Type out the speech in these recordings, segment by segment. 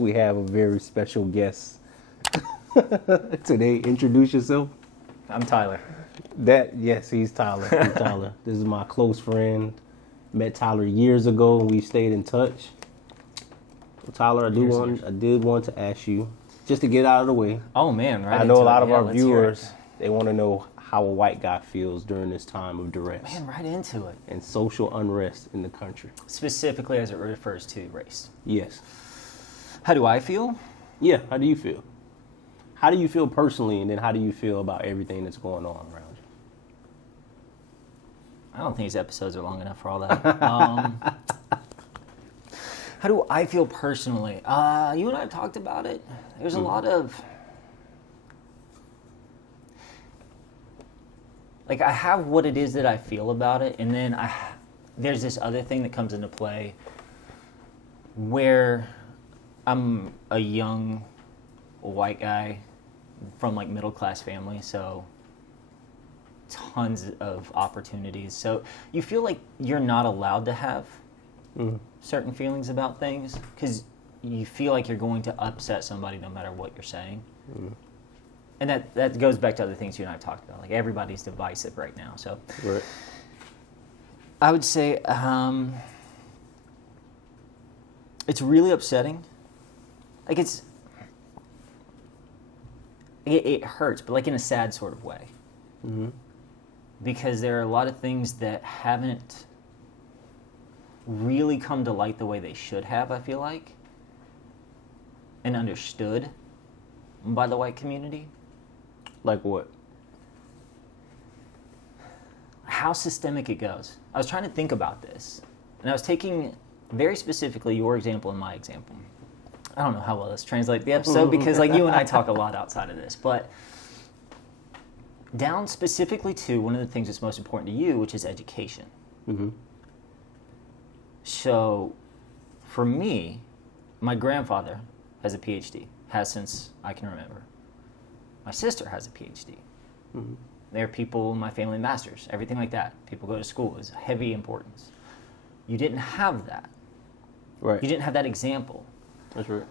We have a very special guest today. Introduce yourself. I'm Tyler. Yes, he's Tyler. He's Tyler. This is my close friend. Met Tyler years ago, and we stayed in touch. Well, Tyler, I did want to ask you, just to get out of the way. Oh man, right. I know a lot of our viewers, they want to know how a white guy feels during this time of duress. Man, right into it. And social unrest in the country. Specifically as it refers to race. Yes. How do I feel? Yeah, how do you feel? How do you feel personally, and then how do you feel about everything that's going on around you? I don't think these episodes are long enough for all that. How do I feel personally? You and I talked about it. There's a lot of... Like, I have what it is that I feel about it, and then there's this other thing that comes into play where I'm a young white guy from, like, middle-class family, so tons of opportunities. So you feel like you're not allowed to have certain feelings about things because you feel like you're going to upset somebody no matter what you're saying. And that goes back to other things you and I have talked about. Like, everybody's divisive right now. So Right. I would say it's really upsetting. Like, it hurts, but like in a sad sort of way. Mm-hmm. Because there are a lot of things that haven't really come to light the way they should have, I feel like, and understood by the white community. Like what? How systemic it goes. I was trying to think about this, and I was taking very specifically your example and my example. I don't know how well this translates the episode because, like, you and I talk a lot outside of this, but down specifically to one of the things that's most important to you, which is education. Mm-hmm. So, for me, my grandfather has a PhD, has since I can remember. My sister has a PhD. Mm-hmm. There are people in my family masters, everything like that. People go to school, is heavy importance. You didn't have that. Right. You didn't have that example. That's right.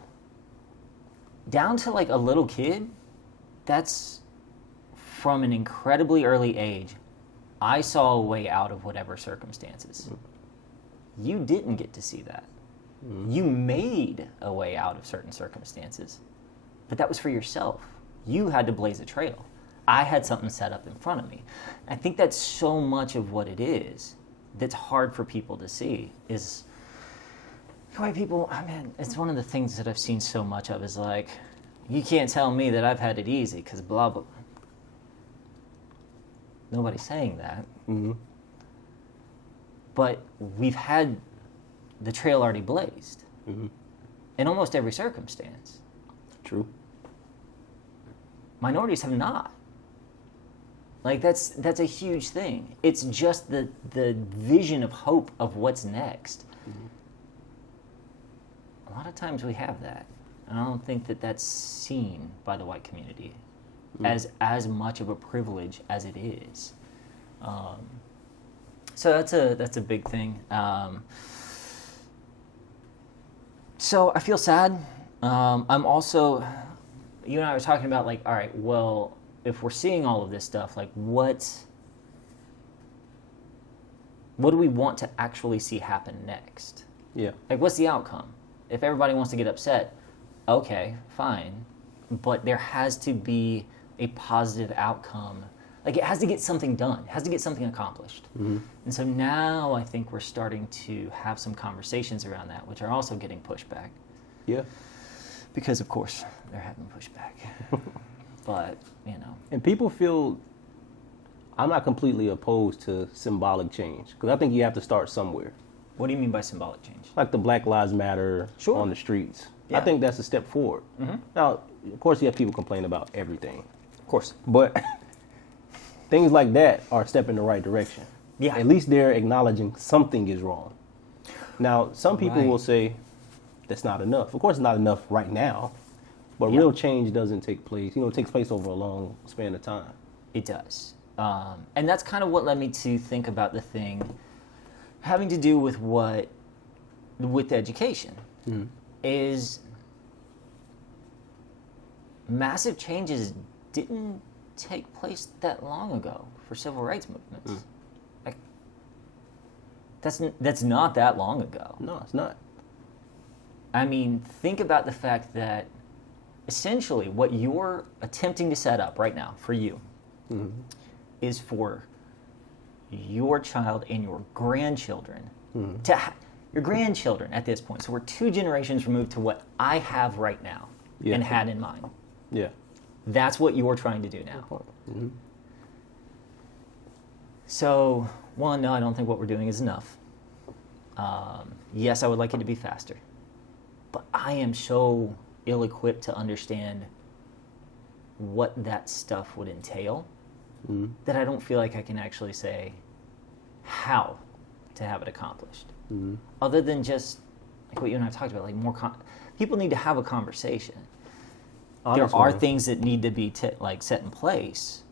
Down to like a little kid, that's from an incredibly early age. I saw a way out of whatever circumstances. Mm-hmm. You didn't get to see that. Mm-hmm. You made a way out of certain circumstances, but that was for yourself. You had to blaze a trail. I had something set up in front of me. I think that's so much of what it is that's hard for people to see is white people, I mean, it's one of the things that I've seen so much of is like, you can't tell me that I've had it easy because blah, blah. Nobody's saying that. Mm-hmm. But we've had the trail already blazed in almost every circumstance. True. Minorities have not. Like, that's a huge thing. It's just the vision of hope of what's next. Mm-hmm. A lot of times we have that. And I don't think that that's seen by the white community as much of a privilege as it is. So that's a big thing. So I feel sad. I'm also, you and I were talking about, like, all right, well, if we're seeing all of this stuff, like, what do we want to actually see happen next? Yeah. Like, what's the outcome? If everybody wants to get upset, okay, fine. But there has to be a positive outcome. Like, it has to get something done. It has to get something accomplished. Mm-hmm. And so now I think we're starting to have some conversations around that, which are also getting pushed back. Yeah. Because, of course, they're having pushback. But, you know. And people feel, I'm not completely opposed to symbolic change, because I think you have to start somewhere. What do you mean by symbolic change? Like the Black Lives Matter on the streets. Yeah. I think that's a step forward. Mm-hmm. Now, of course, you have people complain about everything. Of course. But things like that are a step in the right direction. Yeah. At least they're acknowledging something is wrong. Now, some people will say that's not enough. Of course, it's not enough right now. But real change doesn't take place. You know, it takes place over a long span of time. It does. And that's kind of what led me to think about the thing having to do with education is massive changes didn't take place that long ago for civil rights movements. Like, that's not that long ago. No, it's not. I mean, think about the fact that essentially what you're attempting to set up right now for you is for your child and your grandchildren your grandchildren at this point. So we're 2 generations removed to what I have right now and had in mind. Yeah. That's what you're trying to do now. So, one, no, I don't think what we're doing is enough. Yes, I would like it to be faster. But I am so ill-equipped to understand what that stuff would entail that I don't feel like I can actually say how to have it accomplished. Other than just like what you and I have talked about, like more people need to have a conversation. There are things that need to be set in place.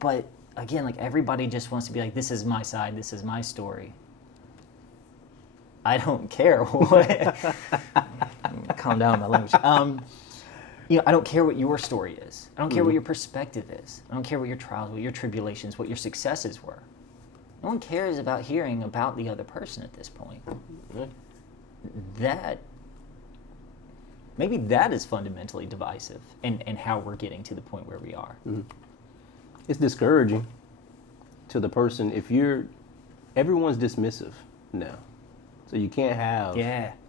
But again, like everybody just wants to be like, this is my side, this is my story. I don't care what. Calm down, my language. I don't care what your story is. I don't care what your perspective is. I don't care what your trials, what your tribulations, what your successes were. No one cares about hearing about the other person at this point. Maybe that is fundamentally divisive and how we're getting to the point where we are. It's discouraging to the person if everyone's dismissive now. So you can't have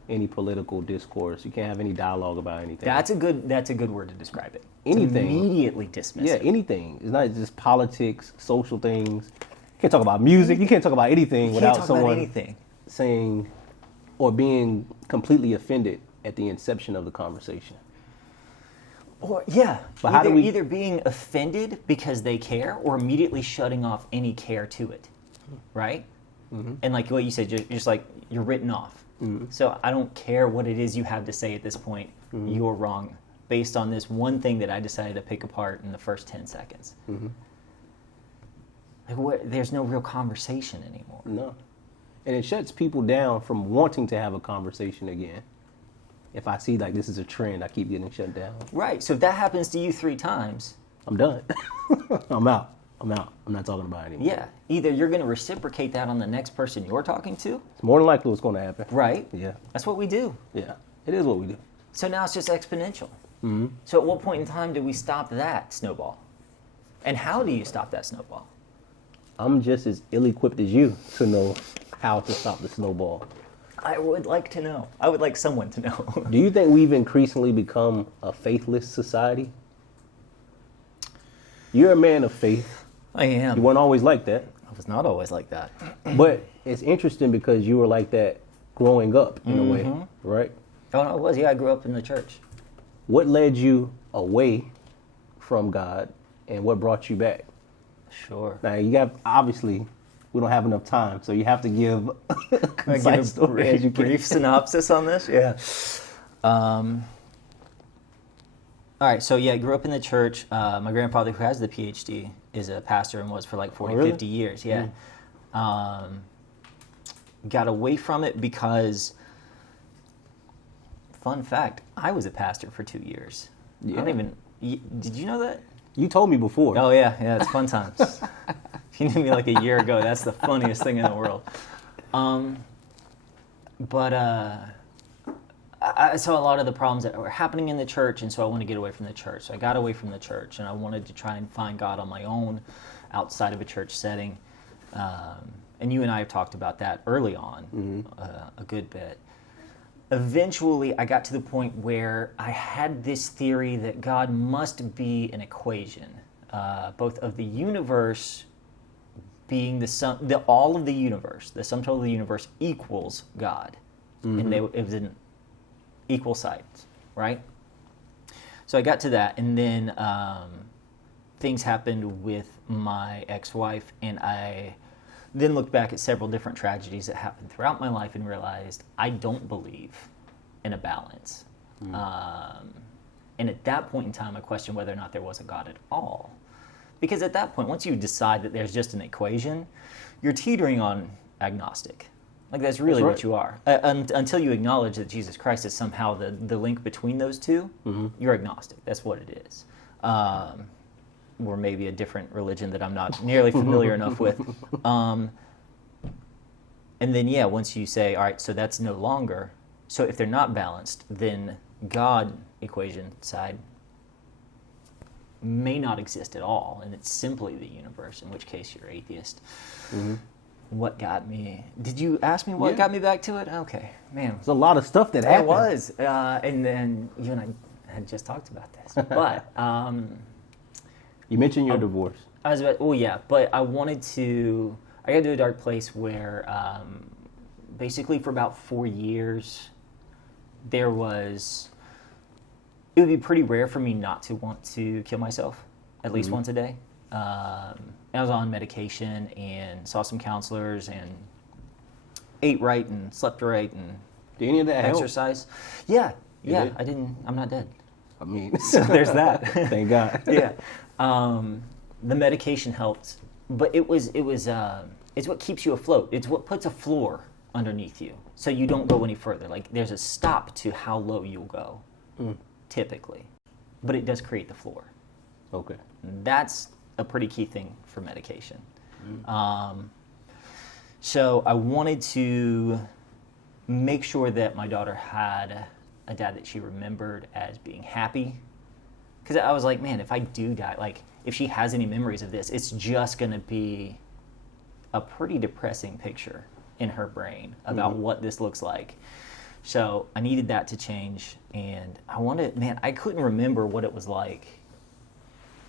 any political discourse. You can't have any dialogue about anything. That's a good word to describe it. Anything. It's immediately dismissive. Yeah, anything. It's not just politics, social things. You can't talk about music. You can't talk about anything without someone saying or being completely offended at the inception of the conversation. Or but how do we either being offended because they care or immediately shutting off any care to it, right? And like what you said, you're just like you're written off. So I don't care what it is you have to say at this point. You're wrong based on this one thing that I decided to pick apart in the first 10 seconds. Like there's no real conversation anymore. No. And it shuts people down from wanting to have a conversation again. If I see like this is a trend, I keep getting shut down. Right. So if that happens to you 3 times, I'm done. I'm out. I'm not talking about it anymore. Yeah. Either you're going to reciprocate that on the next person you're talking to. It's more than likely what's going to happen. Right. Yeah. That's what we do. Yeah. It is what we do. So now it's just exponential. So at what point in time do we stop that snowball? And how do you stop that snowball? I'm just as ill-equipped as you to know how to stop the snowball. I would like to know. I would like someone to know. Do you think we've increasingly become a faithless society? You're a man of faith. I am. You weren't always like that. I was not always like that. But it's interesting because you were like that growing up in a way, right? Oh, no, I was. Yeah, I grew up in the church. What led you away from God and what brought you back? Sure. Now, obviously, we don't have enough time, so you have to give a concise story as you can. Brief synopsis on this? Yeah. All right, so I grew up in the church. My grandfather, who has the PhD, is a pastor and was for like 40, 50 years. Yeah. Got away from it because, fun fact, I was a pastor for 2 years. Yeah. Did you know that? You told me before. Oh, yeah, it's fun times. If you knew me like a year ago, that's the funniest thing in the world. I saw a lot of the problems that were happening in the church, and so I wanted to get away from the church. So I got away from the church, and I wanted to try and find God on my own outside of a church setting. And you and I have talked about that early on a good bit. Eventually, I got to the point where I had this theory that God must be an equation, both of the universe being the sum, all of the universe, the sum total of the universe equals God, and it was in equal sides, right? So I got to that, and then things happened with my ex-wife, and I then looked back at several different tragedies that happened throughout my life and realized I don't believe in a balance. And at that point in time, I questioned whether or not there was a God at all. Because at that point, once you decide that there's just an equation, you're teetering on agnostic. Like, that's really That's what you are. Until you acknowledge that Jesus Christ is somehow the link between those two, you're agnostic. That's what it is. Or maybe a different religion that I'm not nearly familiar enough with. And then, once you say, all right, so that's no longer, so if they're not balanced, then God equation side may not exist at all, and it's simply the universe, in which case you're atheist. What got me? Did you ask me what got me back to it? Okay, man. There's a lot of stuff that It happened. was. And then you and I had just talked about this. But You mentioned your divorce. I was about, but I got to a dark place where basically for about 4 years, it would be pretty rare for me not to want to kill myself, at least once a day. I was on medication and saw some counselors and ate right and slept right and Did any of that help? exercise. Yeah, did? I'm not dead. I mean, So there's that. thank God. Yeah. The medication helped, but it's what keeps you afloat. It's what puts a floor underneath you, so you don't go any further. Like, there's a stop to how low you'll go, typically, but it does create the floor. Okay. That's a pretty key thing for medication. So I wanted to make sure that my daughter had a dad that she remembered as being happy. Because I was like, man, if I do die, like, if she has any memories of this, it's just going to be a pretty depressing picture in her brain about what this looks like. So I needed that to change. And I couldn't remember what it was like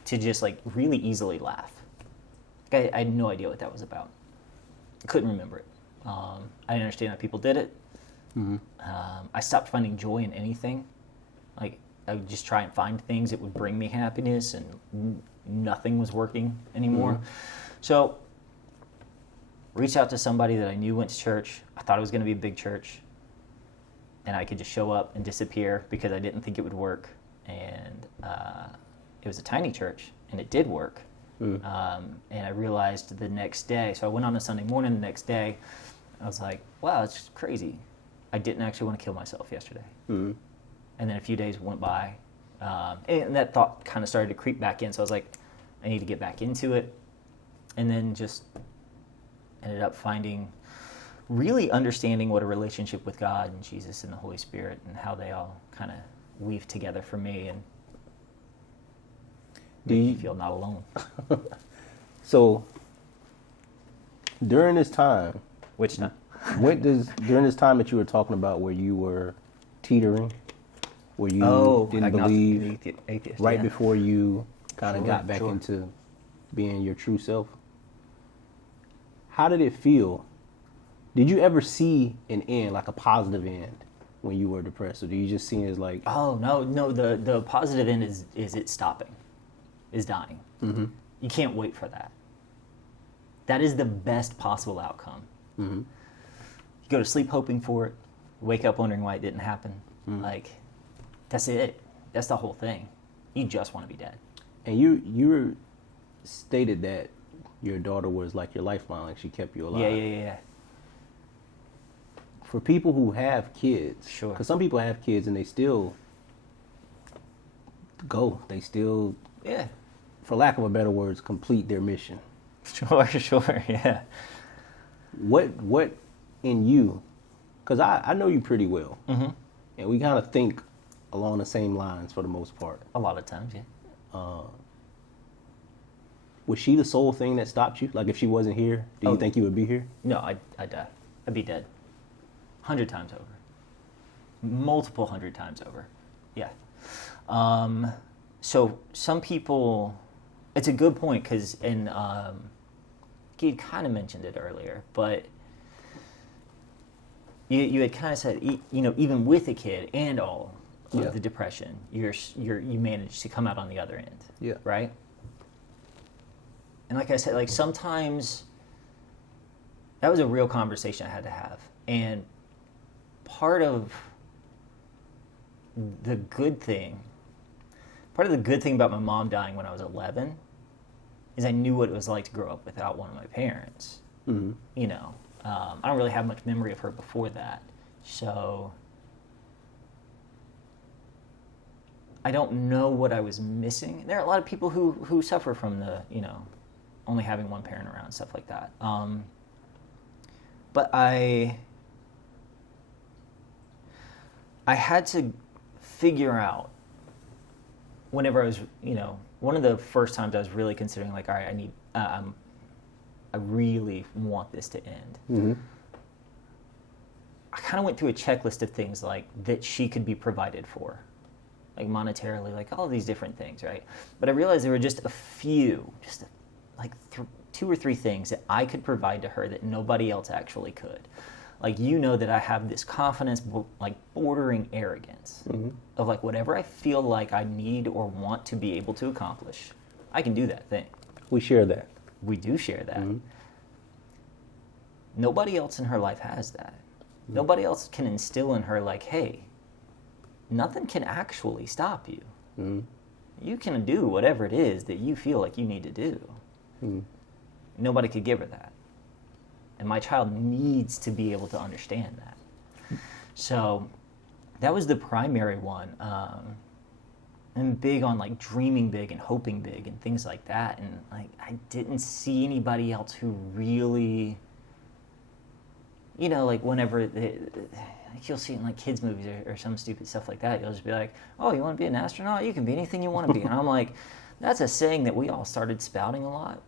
to just, like, really easily laugh. I had no idea what that was about. I couldn't remember it. I didn't understand how people did it. I stopped finding joy in anything. Like, I would just try and find things that would bring me happiness, and nothing was working anymore. So, reached out to somebody that I knew went to church. I thought it was going to be a big church, and I could just show up and disappear because I didn't think it would work. And it was a tiny church, and it did work. And I realized the next day, so I went on a Sunday morning. The next day, I was like, wow, it's crazy. I didn't actually want to kill myself yesterday. And then a few days went by, and that thought kind of started to creep back in. So I was like, I need to get back into it. And then just ended up really understanding what a relationship with God and Jesus and the Holy Spirit and how they all kind of weave together for me, and Do you feel not alone. So, during this time, Which time? during this time that you were talking about, where you were teetering, where you didn't agnostic, believe, atheist, right yeah. before you kind of Sure, got back sure. into being your true self, how did it feel? Did you ever see an end, like a positive end, when you were depressed, or do you just see it as like? Oh no! The positive end is it stopping, is dying. You can't wait for that. That is the best possible outcome. You go to sleep hoping for it, wake up wondering why it didn't happen. Like, that's it. That's the whole thing. You just want to be dead. And you stated that your daughter was like your lifeline, like she kept you alive. Yeah. For people who have kids, Sure. because some people have kids and they still go, they still, Yeah. for lack of a better words, complete their mission. Sure, yeah. What in you, because I know you pretty well, and we kind of think along the same lines for the most part. A lot of times, yeah. Was she the sole thing that stopped you? Like, if she wasn't here, do you think you would be here? No, I'd die. I'd be dead. 100 times over. Multiple 100 times over. Yeah. So some people, it's a good point, because you kind of mentioned it earlier, but you had kind of said, even with a kid and all of the depression, you managed to come out on the other end. Yeah. Right? And like I said, like, sometimes that was a real conversation I had to have. And part of the good thing about my mom dying when I was 11 is I knew what it was like to grow up without one of my parents. I don't really have much memory of her before that. So I don't know what I was missing. There are a lot of people who suffer from the, only having one parent around, stuff like that. But I had to figure out whenever I was, one of the first times I was really considering, like, all right, I really want this to end. Mm-hmm. I kind of went through a checklist of things like that she could be provided for, like monetarily, like all of these different things, right? But I realized there were just a few, two or three things that I could provide to her that nobody else actually could. Like, that I have this confidence, like bordering arrogance, mm-hmm. of like whatever I feel like I need or want to be able to accomplish, I can do that thing. We share that. We do share that. Mm-hmm. Nobody else in her life has that. Mm-hmm. Nobody else can instill in her, like, hey, nothing can actually stop you. Mm-hmm. You can do whatever it is that you feel like you need to do. Mm-hmm. Nobody could give her that. And my child needs to be able to understand that. So that was the primary one. I'm big on like dreaming big and hoping big and things like that. And like I didn't see anybody else who really, like whenever like you'll see it in like kids movies or some stupid stuff like that, you'll just be like, oh, you want to be an astronaut? You can be anything you want to be. And I'm like, that's a saying that we all started spouting a lot.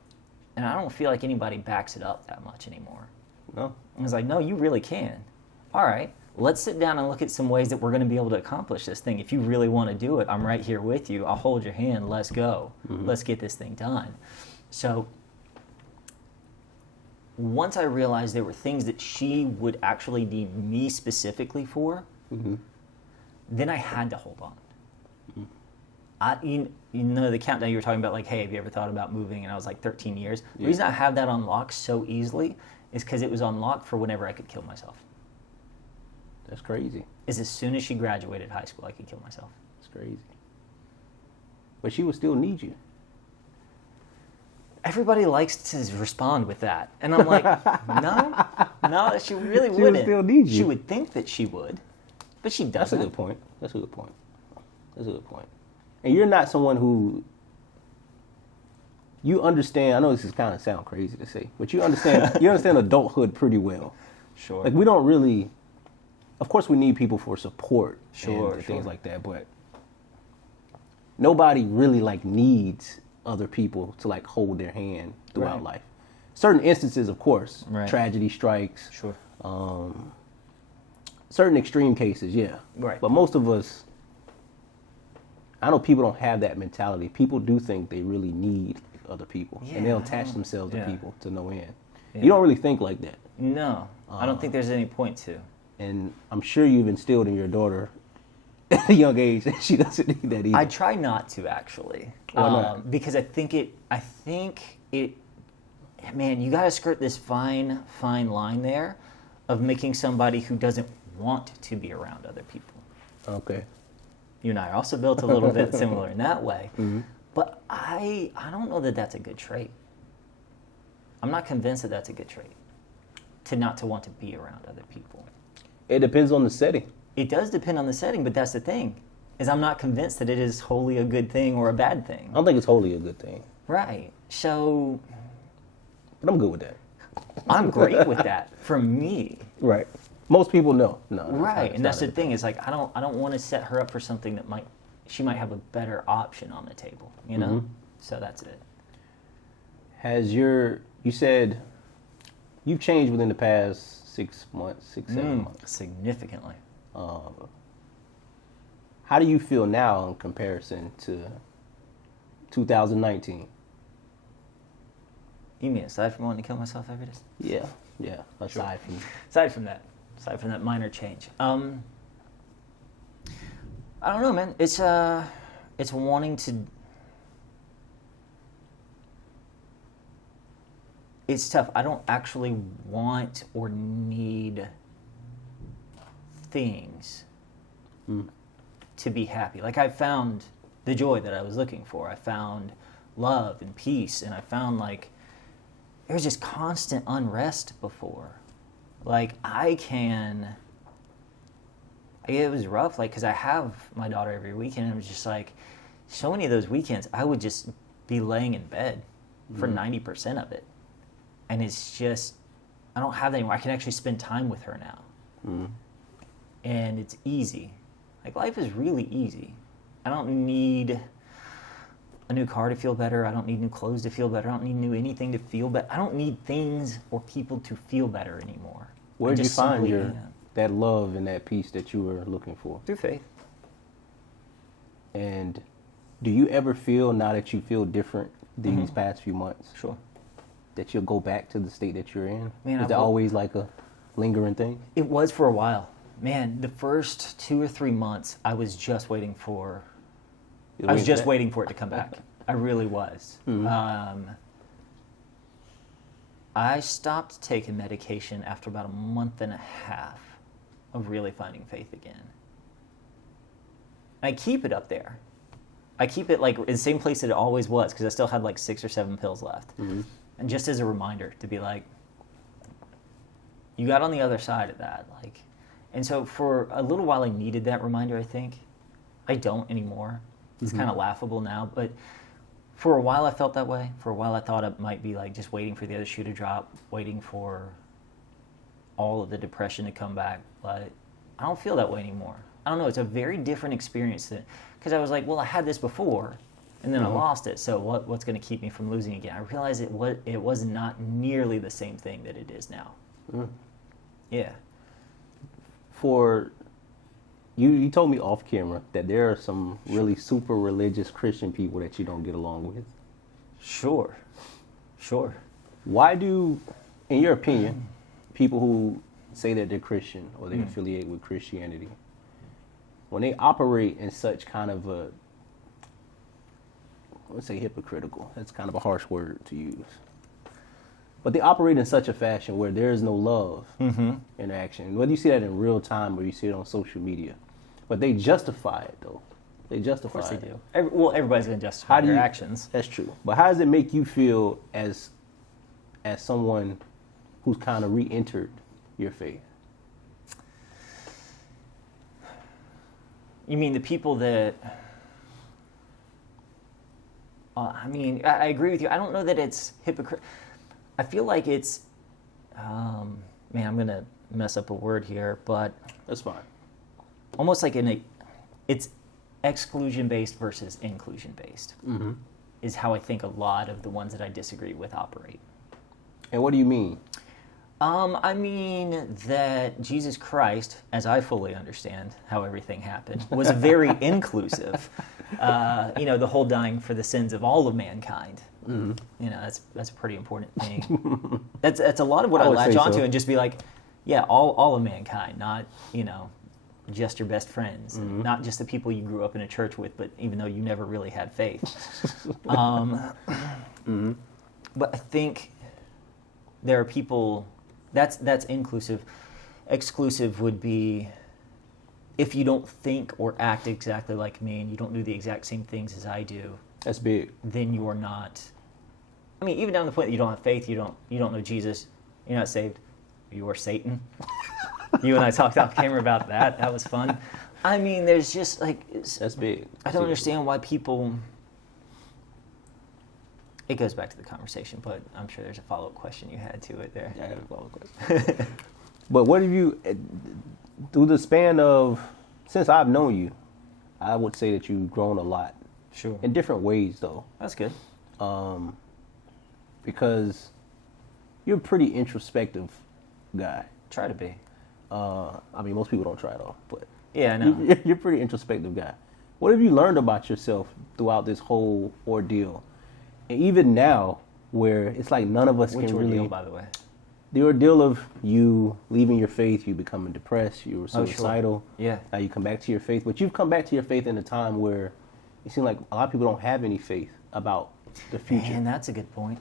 And I don't feel like anybody backs it up that much anymore. No. I was like, no, you really can. All right, let's sit down and look at some ways that we're going to be able to accomplish this thing. If you really want to do it, I'm right here with you. I'll hold your hand. Let's go. Mm-hmm. Let's get this thing done. So once I realized there were things that she would actually need me specifically for, mm-hmm. then I had to hold on. The countdown you were talking about, like, hey, have you ever thought about moving? And I was like 13 years. The reason I have that unlocked so easily is because it was unlocked for whenever I could kill myself. That's crazy. Is as soon as she graduated high school, I could kill myself. That's crazy. But she would still need you. Everybody likes to respond with that. And I'm like, no, she really wouldn't. She would still need you. She would think that she would, but she doesn't. That's a good point. That's a good point. And you're not someone who, you understand, I know this is kind of sound crazy to say, but you understand adulthood pretty well. Sure. Like, we don't really, of course we need people for support and things sure. like that, but nobody really like needs other people to like hold their hand throughout life. Certain instances, of course, tragedy strikes. Sure. Certain extreme cases, yeah. Right. But most of us, I know people don't have that mentality. People do think they really need other people, and they'll attach themselves to people to no end. Yeah. You don't really think like that. No, I don't think there's any point to. And I'm sure you've instilled in your daughter at a young age that she doesn't need that either. I try not to, actually. Why not? Because I think it, man, you got to skirt this fine line there of making somebody who doesn't want to be around other people. Okay. You and I are also built a little bit similar in that way. Mm-hmm. But I don't know that that's a good trait. I'm not convinced that that's a good trait, to not to want to be around other people. It depends on the setting. It does depend on the setting, but that's the thing, is I'm not convinced that it is wholly a good thing or a bad thing. I don't think it's wholly a good thing. Right. So... But I'm good with that. I'm great with that, for me. Right. Most people know. No. Right, and that's the thing, is like, I don't want to set her up for something that she might have a better option on the table, you know? Mm-hmm. So that's it. You said you've changed within the past 6 months, 7 months. Significantly. How do you feel now in comparison to 2019? You mean aside from wanting to kill myself every day? Yeah. Aside from that minor change. I don't know, man. It's wanting to. It's tough. I don't actually want or need things to be happy. Like, I found the joy that I was looking for. I found love and peace, and I found, like, there was just constant unrest before. Like, it was rough, like, because I have my daughter every weekend, and it was just like, so many of those weekends, I would just be laying in bed for 90% of it. And it's just, I don't have that anymore. I can actually spend time with her now. And it's easy. Like, life is really easy. I don't need a new car to feel better. I don't need new clothes to feel better. I don't need new anything to feel better. I don't need things or people to feel better anymore. Where did you find that love and that peace that you were looking for? Through faith. And do you ever feel, now that you feel different these past few months, Sure, that you'll go back to the state that you're in? Man, Is that always like a lingering thing? it was for a while. Man, the first 2 or 3 months, I was just waiting for it to come back. I really was. I stopped taking medication after about a month and a half of really finding faith again. I keep it up there. I keep it like in the same place that it always was, because I still had like 6 or 7 pills left. And just as a reminder to be like, you got on the other side of that. Like, and so for a little while I needed that reminder, I think. I don't anymore. It's kind of laughable now, but for a while I felt that way. For a while I thought it might be like just waiting for the other shoe to drop, waiting for all of the depression to come back, but I don't feel that way anymore. I don't know, it's a very different experience, because I was like, well, I had this before, and then I lost it, so what's going to keep me from losing again? I realized it was not nearly the same thing that it is now. Yeah. For you told me off camera that there are some really super religious Christian people that you don't get along with. Sure. Why do, in your opinion, people who say that they're Christian or they affiliate with Christianity, when they operate in such kind of a, I would say hypocritical, that's kind of a harsh word to use, but they operate in such a fashion where there is no love in action, whether you see that in real time or you see it on social media, but they justify it though. They justify it. Of course they do. Everybody's going to justify their actions. That's true. But how does it make you feel as someone who's kind of re-entered your faith? You mean the people that... I agree with you. I don't know that it's hypocrite. I feel like it's... I'm going to mess up a word here, but... That's fine. Almost like it's exclusion-based versus inclusion-based is how I think a lot of the ones that I disagree with operate. And what do you mean? I mean that Jesus Christ, as I fully understand how everything happened, was very inclusive. The whole dying for the sins of all of mankind. That's a pretty important thing. That's a lot of what I latch onto and just be like, yeah, all of mankind, not just your best friends, not just the people you grew up in a church with, but even though you never really had faith. But I think there are people. That's inclusive. Exclusive would be if you don't think or act exactly like me and you don't do the exact same things as I do. That's big. Then you're not. I mean, even down to the point that you don't have faith, you don't know Jesus, you're not saved. You are Satan. You and I talked off camera about that. That was fun. I mean, there's just like... That's big. I don't understand why people... It goes back to the conversation, but I'm sure there's a follow-up question you had to it there. Yeah, I have a follow-up question. But what have you... Through the span of... Since I've known you, I would say that you've grown a lot. Sure. In different ways, though. That's good. Because you're a pretty introspective guy. Try to be. Most people don't try it off, but yeah, I know. You're a pretty introspective guy. What have you learned about yourself throughout this whole ordeal? And even now, where it's like none of us Which can ordeal, really... by the way? The ordeal of you leaving your faith, you becoming depressed, you were suicidal. Sure. Yeah. Now you come back to your faith, but you've come back to your faith in a time where it seems like a lot of people don't have any faith about the future. And that's a good point.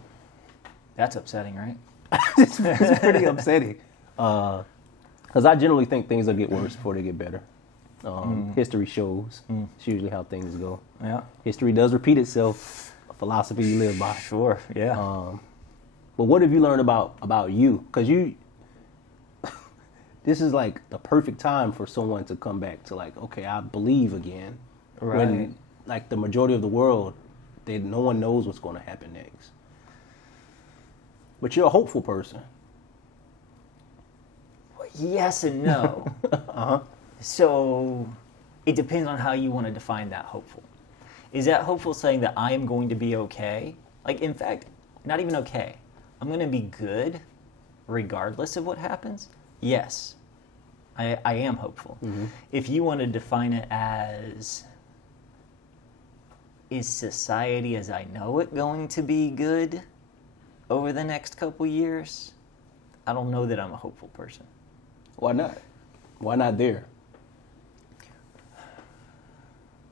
That's upsetting, right? It's pretty upsetting. Because I generally think things will get worse before they get better. History shows. It's usually how things go. Yeah. History does repeat itself. A philosophy you live by. Sure. Yeah. But what have you learned about you? Because this is like the perfect time for someone to come back to like, okay, I believe again. Right. When like the majority of the world, no one knows what's going to happen next. But you're a hopeful person. Yes and no. So it depends on how you want to define that hopeful. Is that hopeful saying that I am going to be okay? Like, in fact, not even okay. I'm going to be good regardless of what happens? Yes, I am hopeful. Mm-hmm. If you want to define it as, is society as I know it going to be good over the next couple years? I don't know that I'm a hopeful person. Why not? Why not there?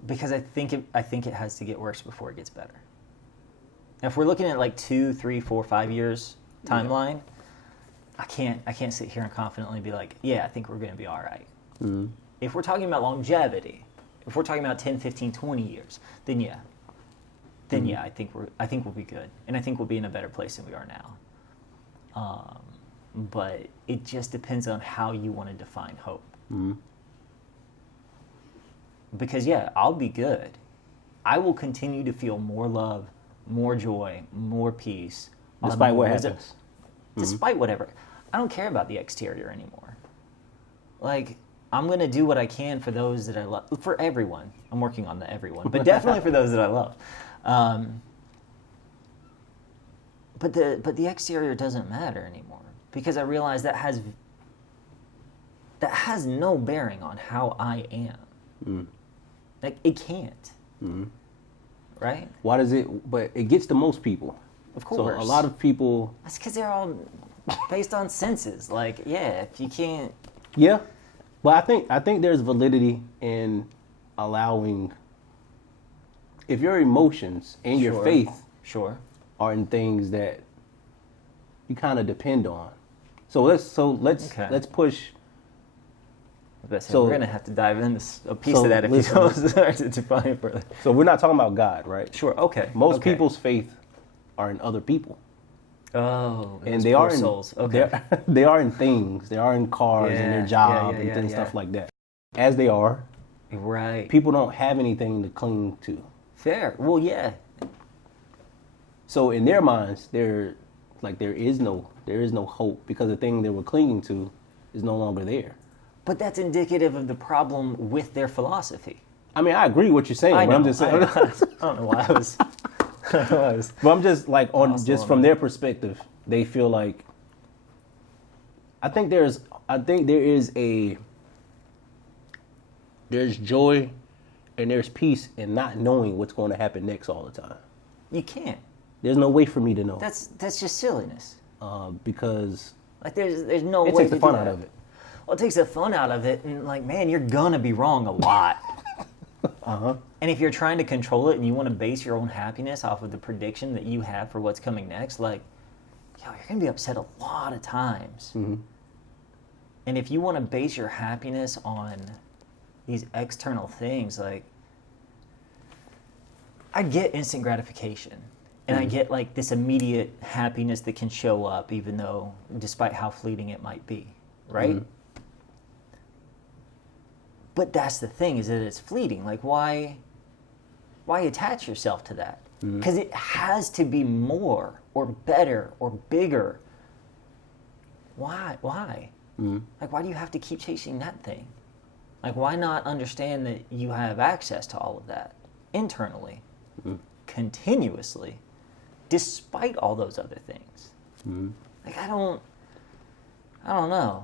Because I think it has to get worse before it gets better. If we're looking at like 2, 3, 4, 5 years timeline, I can't sit here and confidently be like, yeah, I think we're going to be all right. Mm-hmm. If we're talking about longevity, if we're talking about 10, 15, 20 years, then yeah. Then yeah, I think we'll be good, and I think we'll be in a better place than we are now. But it just depends on how you want to define hope. Mm-hmm. Because yeah, I'll be good. I will continue to feel more love, more joy, more peace. Despite what happens. Despite whatever. I don't care about the exterior anymore. Like, I'm going to do what I can for those that I love. For everyone. I'm working on the everyone. But definitely for those that I love. But the exterior doesn't matter anymore. Because I realize that has no bearing on how I am. Mm. Like, it can't. Mm-hmm. Right? Why does it? But it gets to most people. Of course. So a lot of people. That's because they're all based on senses. Like, yeah, if you can't. Yeah, but I think there's validity in allowing. If your emotions and your faith are in things that you kind of depend on. So let's push. So we're gonna have to dive into a piece of that if you don't start to define it further. So we're not talking about God, right? Sure. Okay. Most people's faith are in other people. Oh, and they are in souls. Okay. They are in things. They are in cars and their job and stuff like that. As they are. Right. People don't have anything to cling to. Fair. Well, yeah. So in their minds, there is no hope because the thing they were clinging to is no longer there. But that's indicative of the problem with their philosophy. I mean, I agree with what you're saying. But I'm just saying. I don't know why I was. But I'm just like from their perspective, they feel like. I think there is there's joy, and there's peace in not knowing what's going to happen next all the time. You can't. There's no way for me to know. That's just silliness. Because like there's no way. It takes the fun out of it. Well, it takes the fun out of it, and like, man, you're gonna be wrong a lot. And if you're trying to control it and you want to base your own happiness off of the prediction that you have for what's coming next, like, you're gonna be upset a lot of times. Mm-hmm. And if you want to base your happiness on these external things, like, I get instant gratification. And I get like this immediate happiness that can show up, even though, despite how fleeting it might be, right? Mm-hmm. But that's the thing, is that it's fleeting. Like, why attach yourself to that? Because it has to be more or better or bigger. Why? Like, why do you have to keep chasing that thing? Like, why not understand that you have access to all of that internally, continuously, despite all those other things? Like, I don't know.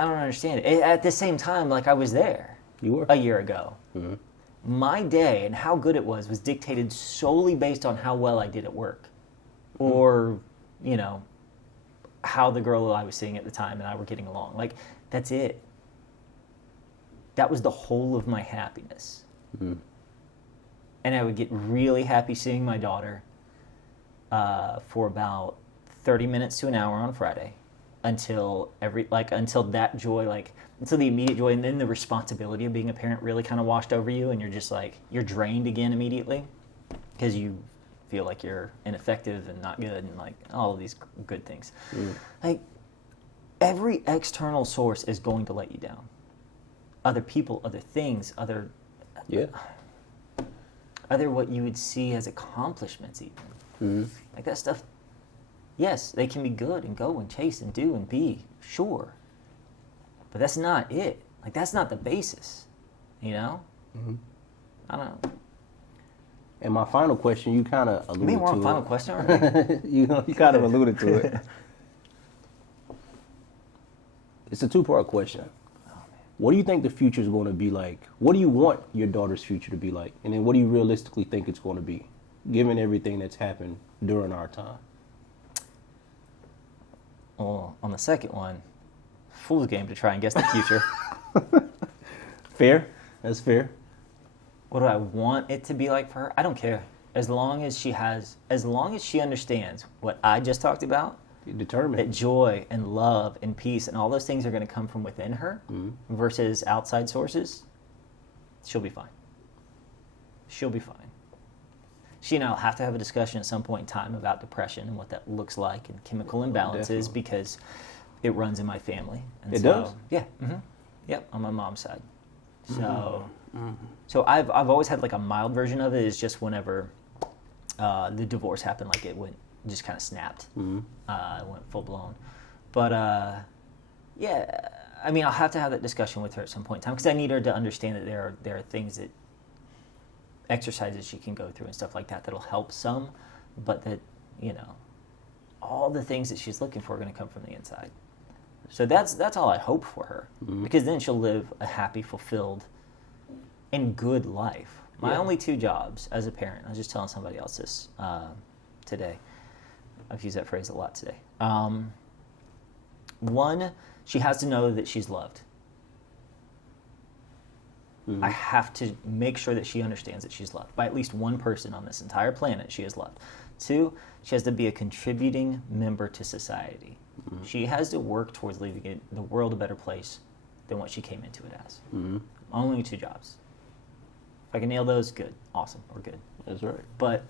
I don't understand it. At the same time, like, I was there. You were? A year ago. Mm-hmm. My day and how good it was dictated solely based on how well I did at work. Or, how the girl I was seeing at the time and I were getting along. Like, that's it. That was the whole of my happiness. Mm-hmm. And I would get really happy seeing my daughter for about 30 minutes to an hour on Friday. Until that joy, until the immediate joy, and then the responsibility of being a parent really kind of washed over you, and you're just like, you're drained again immediately because you feel like you're ineffective and not good and like all of these good things. Like, every external source is going to let you down. Other people, other things, other what you would see as accomplishments even. Mm-hmm. Like that stuff, yes, they can be good and go and chase and do and be, sure. But that's not it. Like, that's not the basis, you know? Mm-hmm. I don't know. And my final question, you kind of alluded to it. We're on final question already? You kind of alluded to it. It's a two-part question. Oh, man. What do you think the future is going to be like? What do you want your daughter's future to be like? And then what do you realistically think it's going to be, given everything that's happened during our time? Well, on the second one, fool's game to try and guess the future. Fair. That's fair. What do I want it to be like for her? I don't care. As long as she understands what I just talked about, You're determined. that joy and love and peace and all those things are going to come from within her versus outside sources, she'll be fine. She'll be fine. She and I will have to have a discussion at some point in time about depression and what that looks like and chemical imbalances Definitely. because it runs in my family. And It does? Yeah. Mm-hmm. Yep, on my mom's side. So I've always had like a mild version of it. Is just whenever the divorce happened, like it just kind of snapped. It went full blown. But yeah, I mean, I'll have to have that discussion with her at some point in time because I need her to understand that there are things that exercises she can go through and stuff like that that'll help some, but that, you know, all the things that she's looking for are going to come from the inside. So that's all I hope for her, because then she'll live a happy, fulfilled, and good life. My only two jobs as a parent, I was just telling somebody else this today. I've used that phrase a lot today. One, she has to know that she's loved. I have to make sure that she understands that she's loved by at least one person on this entire planet. She is loved. Two, she has to be a contributing member to society. She has to work towards leaving the world a better place than what she came into it as. Only two jobs. If I can nail those, good. Awesome. We're good. That's right. But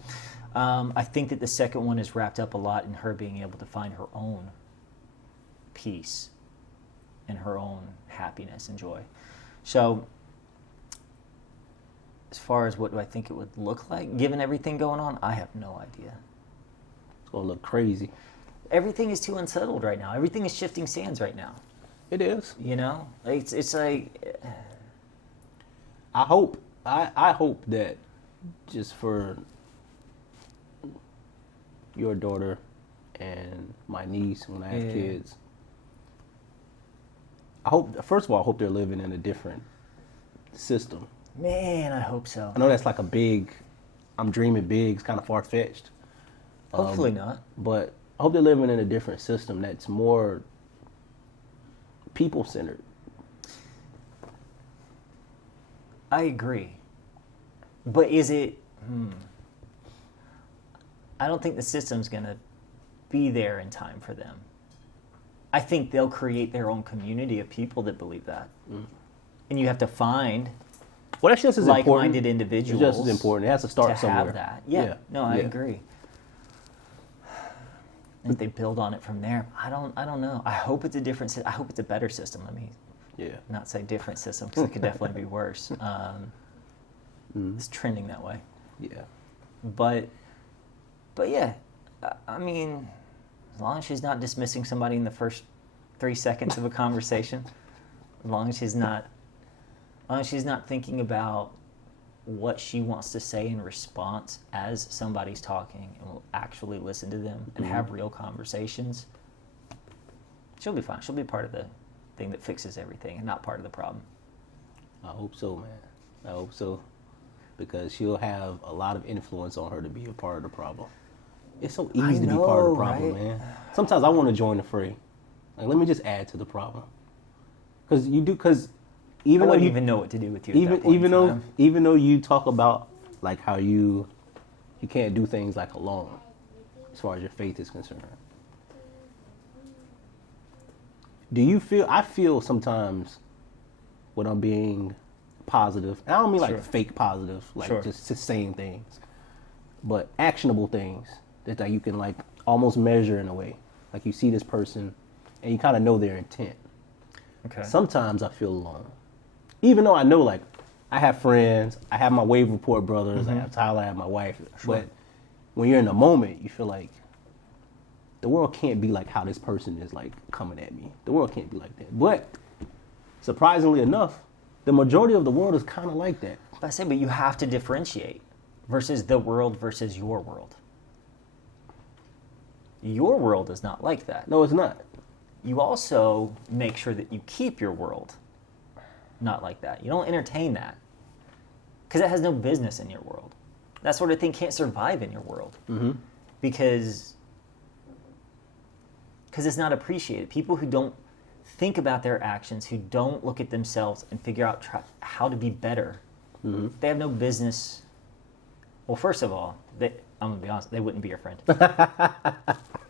I think that the second one is wrapped up a lot in her being able to find her own peace and her own happiness and joy. So as far as what do I think it would look like, given everything going on, I have no idea. It's going to look crazy. Everything is too unsettled right now. Everything is shifting sands right now. It is. You know? It's like... I hope that just for your daughter and my niece when I have kids, I hope they're living in a different system. Man, I hope so. I know that's like I'm dreaming big, it's kind of far-fetched. Hopefully not. But I hope they're living in a different system that's more people-centered. I agree. But is it... I don't think the system's going to be there in time for them. I think they'll create their own community of people that believe that. And you have to find... Well, that's just as like-minded individuals. It's just as important. It has to start somewhere. Have that. Yeah. No, I agree. And if they build on it from there, I don't know. I hope it's a different. I hope it's a better system. Let me not say different system because it could definitely be worse. It's trending that way. Yeah. But yeah, I mean, as long as she's not dismissing somebody in the first 3 seconds of a conversation, as long as she's not thinking about what she wants to say in response as somebody's talking and will actually listen to them and have real conversations, she'll be fine. She'll be part of the thing that fixes everything and not part of the problem. I hope so, man. I hope so. Because she'll have a lot of influence on her to be a part of the problem. It's so easy to be part of the problem, right? Man. Sometimes I want to join the fray. Like, let me just add to the problem. Because even I though wouldn't you even know what to do with you. Even though you talk about like how you can't do things like alone, as far as your faith is concerned. Do you feel? I feel sometimes when I'm being positive. And I don't mean like fake positive, like just saying things, but actionable things that you can like almost measure in a way. Like you see this person, and you kind of know their intent. Okay. Sometimes I feel alone. Even though I know, like, I have friends, I have my Wave Report brothers, I have Tyler, I have my wife. Sure. But when you're in the moment, you feel like the world can't be like how this person is, like, coming at me. The world can't be like that. But surprisingly enough, the majority of the world is kind of like that. But you have to differentiate versus the world versus your world. Your world is not like that. No, it's not. You also make sure that you keep your world not like that. You don't entertain that because it has no business in your world. That sort of thing can't survive in your world because it's not appreciated. People who don't think about their actions, who don't look at themselves and figure out how to be better, they have no business. Well, first of all, I'm gonna be honest, they wouldn't be your friend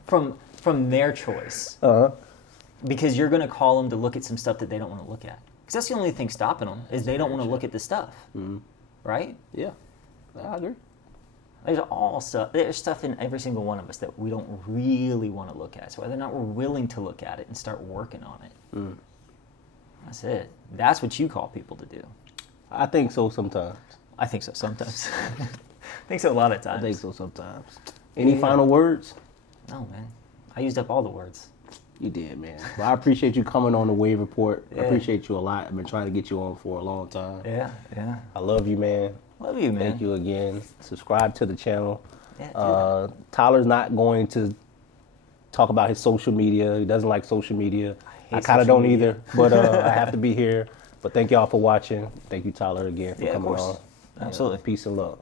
from their choice. Because you're going to call them to look at some stuff that they don't want to look at. Because that's the only thing stopping them, is they don't want to look at the stuff. Right? Yeah, I agree. There's stuff in every single one of us that we don't really want to look at. So whether or not we're willing to look at it and start working on it. That's it. That's what you call people to do. I think so sometimes. I think so sometimes. I think so a lot of times. I think so sometimes. Any final words? No, man. I used up all the words. You did, man. Well, I appreciate you coming on the Wave Report. Yeah. I appreciate you a lot. I've been trying to get you on for a long time. Yeah. I love you, man. Love you, man. Thank you again. Subscribe to the channel. Yeah, Tyler's not going to talk about his social media. He doesn't like social media. I kind social of don't media. either, but I have to be here. But thank y'all for watching. Thank you, Tyler, again for Yeah, of coming course. on. Absolutely. Peace and love.